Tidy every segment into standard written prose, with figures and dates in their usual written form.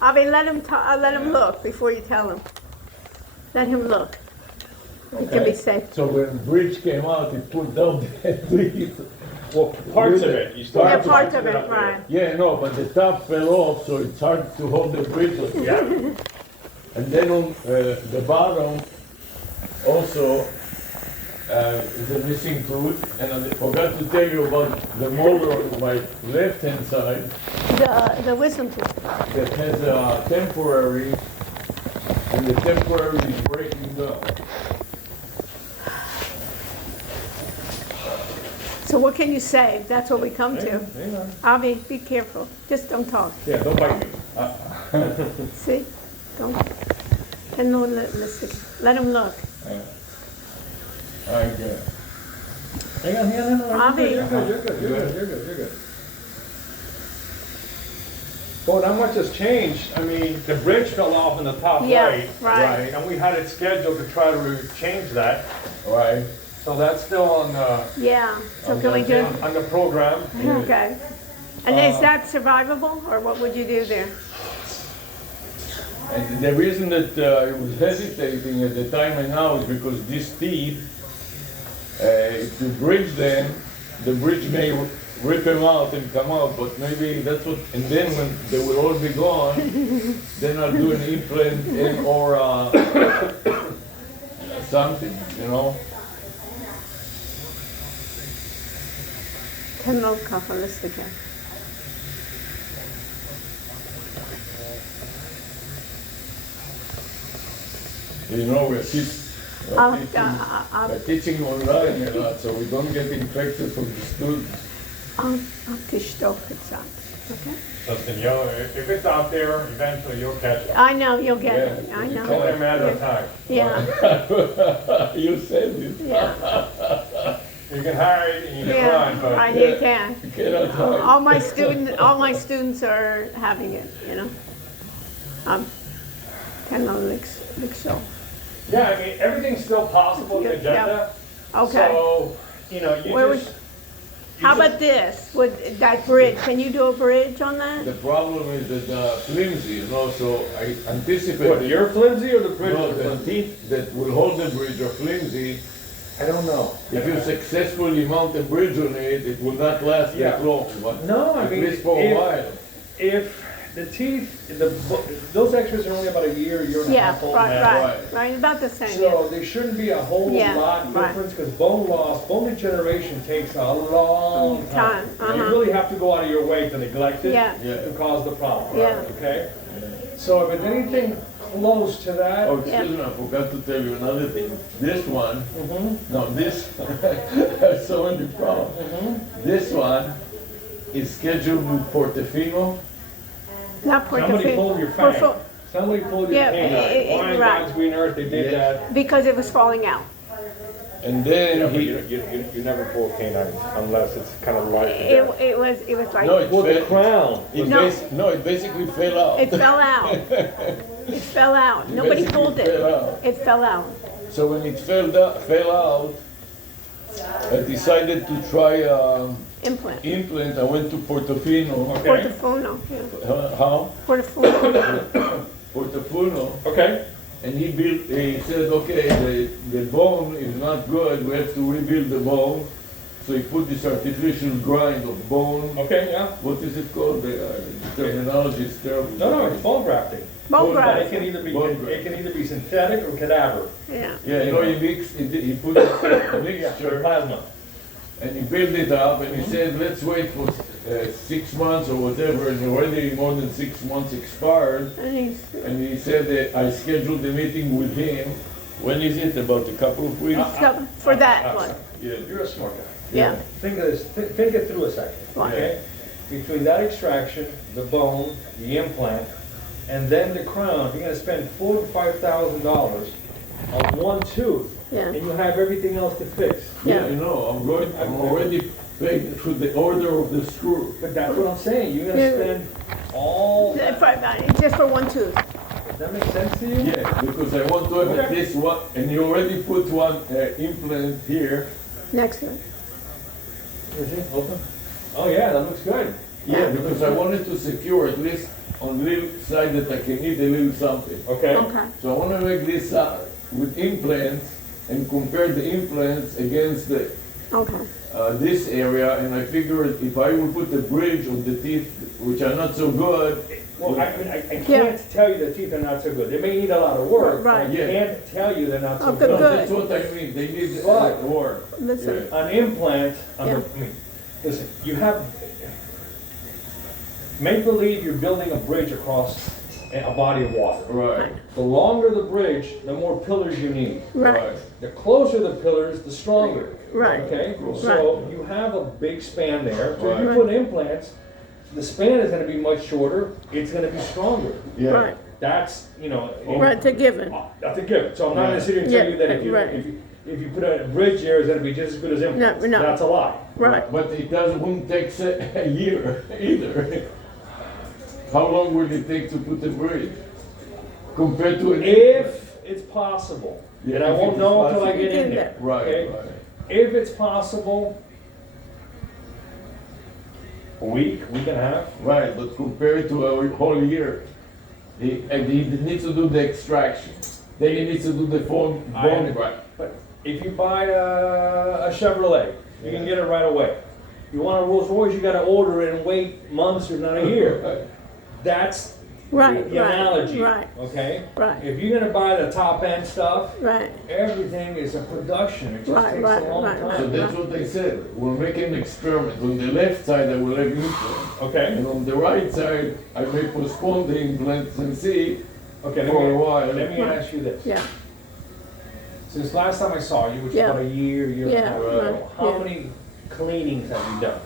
Avi, let him look before you tell him. Let him look. He can be safe. So when the bridge came out, it put down the trees. Well, parts of it. You still Yeah, have to part of put it, up there. right. Yeah, no, but the top fell off, so it's hard to hold the bridge on. Yeah. And then on the bottom, also, is a missing tooth. And I forgot to tell you about the motor on my left-hand side The wisdom tooth. that has a temporary, and the temporary is breaking down. So what can you say? That's what we come to. Hang on. Avi, be careful. Just don't talk. Yeah, don't bite me. See? Don't. And no, let him look. I guess. Hang on. Avi. You're good. Well, not much has changed. I mean, the bridge fell off in the top Yeah, right. and we had it scheduled to try to change that. Right. So that's still on Yeah. So can we do? on the program. Okay. And is that survivable, or what would you do there? And the reason that I was hesitating at the time and now is because these teeth, if you bridge them, the bridge may rip them out and come out, but maybe that's what, and then when they will all be gone, then I'll do an implant and or something, you know? Ten low kaffa, let's look at. You know, we're I'll teaching online a lot, so we don't get infected from the students. tishtok kitsat. Okay? Listen, if it's out there, eventually you'll catch it. I know, you'll get Yeah. it. I It's only a know. matter of time. Yeah, You said it. yeah. You can hide and you can Yeah, run, but right, you can. You cannot hide. All my students are having it, you know? Can show. yeah, I mean, everything's still possible in the Yeah. agenda. Okay. So, you know, you Where just. How about this, with that bridge? Can you do a bridge on that? The problem is that flimsy, you know, so I anticipate. What, you're flimsy or the bridge No, is the flimsy? teeth that will hold the bridge are flimsy. I don't know. If you successfully mount a bridge on it, it will not last Yeah. that long, but No, I at mean, least for a while. If the teeth, those extras are only about a year and a Yeah, half old right, now. right, about the same, yeah. So there shouldn't be a whole Yeah, lot right. difference, because bone loss, bone regeneration takes a long time. Time, You really have to go out of your way to neglect it Yeah. Yeah. to cause the problem. Yeah. Okay? So if it's anything close to that, Oh, excuse me, I forgot to tell you another thing. This one, Mm-hmm. no, this, has so many problems. This one is scheduled with Portofino. Not somebody pulled your fang. Portofino, Somebody pulled your Yeah, canine. Why in right. God's green earth they did Yeah. that? because it was falling out. And then Yeah, but he, you never pull canines unless it's kind of like It was like, no, it Well, the fell, crown. No. it basically fell out. it fell out. It fell out. Nobody basically pulled fell it. out. It fell out. So when it fell out, I decided to try Implant. implant. I went to Portofino. Okay. Portofino, yeah. How? Portofino. Portofino. Okay. And he said, okay, the bone is not good, we have to rebuild the bone. So he put this artificial grind of bone. Okay, yeah. What is it called? The terminology is terrible. No, it's bone grafting. Bone But graft. it can either be Bone graft. synthetic or cadaver. Yeah. Yeah, you know, he put a Yeah, mixture plasma. and he built it up and he said, let's wait for 6 months or whatever, and already more than 6 months expired. And he said that I scheduled the meeting with him. When is it? About a couple of weeks? So, for that one, Yeah. You're a smart guy. yeah. Think of this. Think it through a second. Right. Okay. Between that extraction, the bone, the implant, and then the crown, you're going to spend $4,000 to $5,000 on one tooth, Yeah. and you have everything else to fix. Yeah, you know, I'm already paid through the order of the screw. But that's what I'm saying. You're going to spend all. Just for one tooth. Does that make sense to you? Yeah, because I want to have at least one, and you already put one implant here. Next to it. Is it open? Oh, yeah, that looks good. Yeah, because I wanted to secure at least on little side that I can eat a little something. Okay. Okay. So I want to make this with implants and compare the implants against the Okay. this area, and I figured if I would put the bridge on the teeth, which are not so good. Well, I mean, I can't tell you the teeth are not so good. They may need a lot of work, but I Right. Yeah. can't tell you they're not so Okay, good. No, good. that's what I mean. They need But- work. Listen. Yeah. An implant, Yeah. listen, you have, make believe you're building a bridge across a body of water. Right. The longer the bridge, the more pillars you need. Right. The closer the pillars, the stronger. Right. Okay? So you have a big span there. So if you Right. put implants, the span is gonna be much shorter, it's gonna be stronger. Yeah. Right. That's, you know. Right, to given. That's a given. So I'm not gonna sit here and tell Yeah, you that if you, right. if you put a bridge there, it's gonna be just as good as implants. no. That's a lie. Right. But it won't take a year either. How long will it take to put the bridge? Compared to an If it's possible, Yeah, and I if won't it's know until I possible. get in there. Right, okay? right. If it's possible, a week and a half. Right, but compared to a whole year, he needs to do the extraction. Then he needs to do the bone graft. But if you buy a Chevrolet, you can get it right away. You want a Rolls Royce, you gotta order it and wait months or not a year. That's Right, the right, analogy, right. okay? Right. If you're gonna buy the top end stuff, Right. everything is a production, it just Right, takes right, a long right, So time. that's what they said. We'll make an experiment. On the left side, I will have implants. Okay, And on the right side, I may postpone the implants and see okay, for a while. let me ask you this. Yeah. Since last time I saw you, which Yeah. was about a year and a Yeah, half right, ago, how yeah. many cleanings have you done?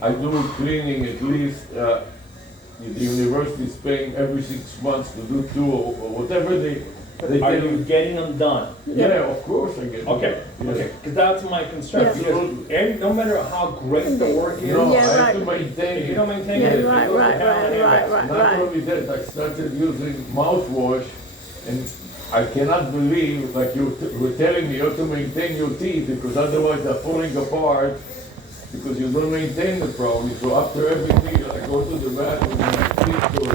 I do cleaning at least, the university is paying every 6 months to do 2 or whatever they Are tell you you. getting them done? Yeah, of course I get. Okay, Yeah. okay, because that's my concern, Yeah. because no matter how great the work is, No, I Yeah, have to right. maintain if you it. don't maintain Yeah, it, it right, goes right, down right, in your right, back. right. Not only that, I started using mouthwash, and I cannot believe, like you were telling me, you have to maintain your teeth, because otherwise they're falling apart, because you don't maintain the properly. So after every meal, I go to the bathroom and I speak to